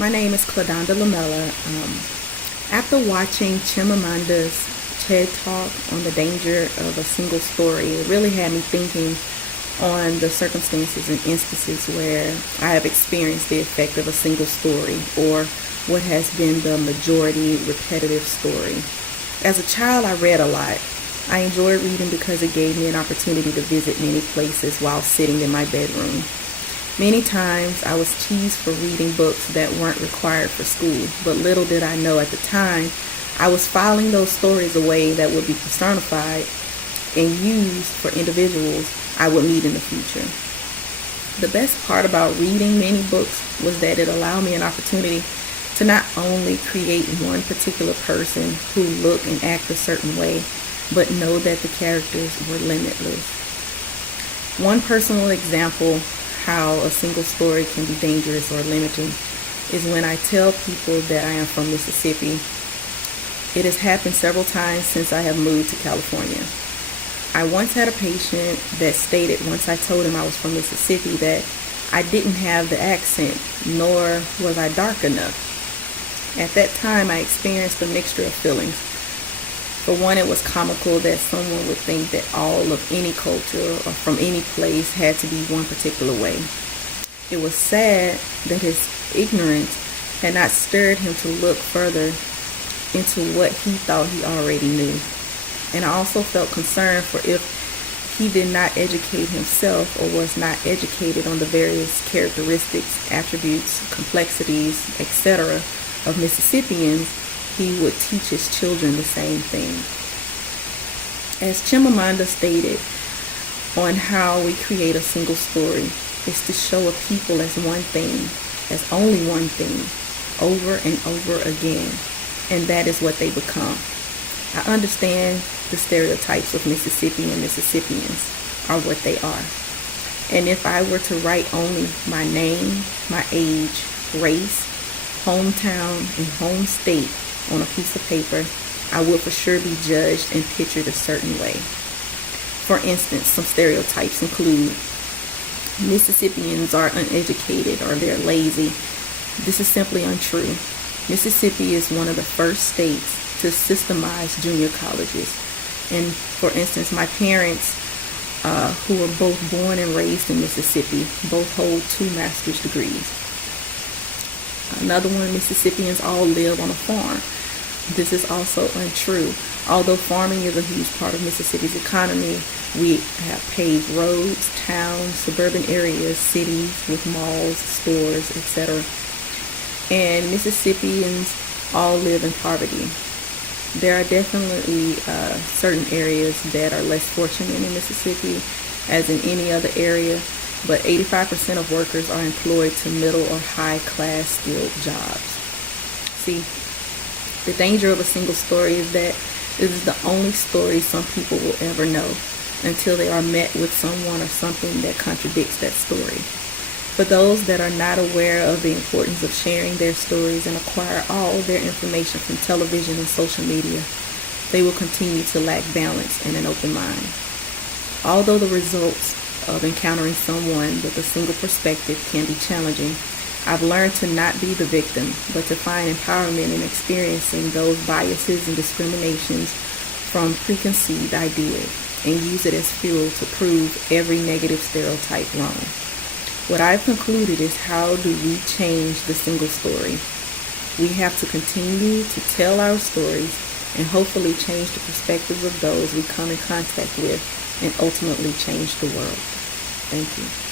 My name is Cladonda Lamella. After watching Chimamanda's TED Talk on the danger of a single story, it really had me thinking on the circumstances and instances where I have experienced the effect of a single story, or what has been the majority repetitive story. As a child, I read a lot. I enjoyed reading because it gave me an opportunity to visit many places while sitting in my bedroom. Many times I was teased for reading books that weren't required for school, but little did I know at the time I was filing those stories away that would be personified and used for individuals I would meet in the future. The best part about reading many books was that it allowed me an opportunity to not only create one particular person who looked and act a certain way, but know that the characters were limitless. One personal example how a single story can be dangerous or limiting is when I tell people that I am from Mississippi. It has happened several times since I have moved to California. I once had a patient that stated once I told him I was from Mississippi that I didn't have the accent, nor was I dark enough. At that time, I experienced a mixture of feelings. For one, it was comical that someone would think that all of any culture or from any place had to be one particular way. It was sad that his ignorance had not stirred him to look further into what he thought he already knew. And I also felt concerned for if he did not educate himself or was not educated on the various characteristics, attributes, complexities, etc. of Mississippians, he would teach his children the same thing. As Chimamanda stated on how we create a single story is to show a people as one thing, as only one thing, over and over again, and that is what they become. I understand the stereotypes of Mississippi and Mississippians are what they are. And if I were to write only my name, my age, race, hometown, and home state on a piece of paper, I would for sure be judged and pictured a certain way. For instance, some stereotypes include Mississippians are uneducated or they're lazy. This is simply untrue. Mississippi is one of the first states to systemize junior colleges. And for instance, my parents, who were both born and raised in Mississippi, both hold 2 master's degrees. Another one, Mississippians all live on a farm. This is also untrue. Although farming is a huge part of Mississippi's economy, we have paved roads, towns, suburban areas, cities with malls, stores, etc. And Mississippians all live in poverty. There are definitely certain areas that are less fortunate in Mississippi, as in any other area, but 85% of workers are employed to middle or high class skilled jobs. See, the danger of a single story is that this is the only story some people will ever know until they are met with someone or something that contradicts that story. For those that are not aware of the importance of sharing their stories and acquire all their information from television and social media, they will continue to lack balance and an open mind. Although the results of encountering someone with a single perspective can be challenging, I've learned to not be the victim, but to find empowerment in experiencing those biases and discriminations from preconceived ideas and use it as fuel to prove every negative stereotype wrong. What I've concluded is, how do we change the single story? We have to continue to tell our stories and hopefully change the perspectives of those we come in contact with and ultimately change the world. Thank you.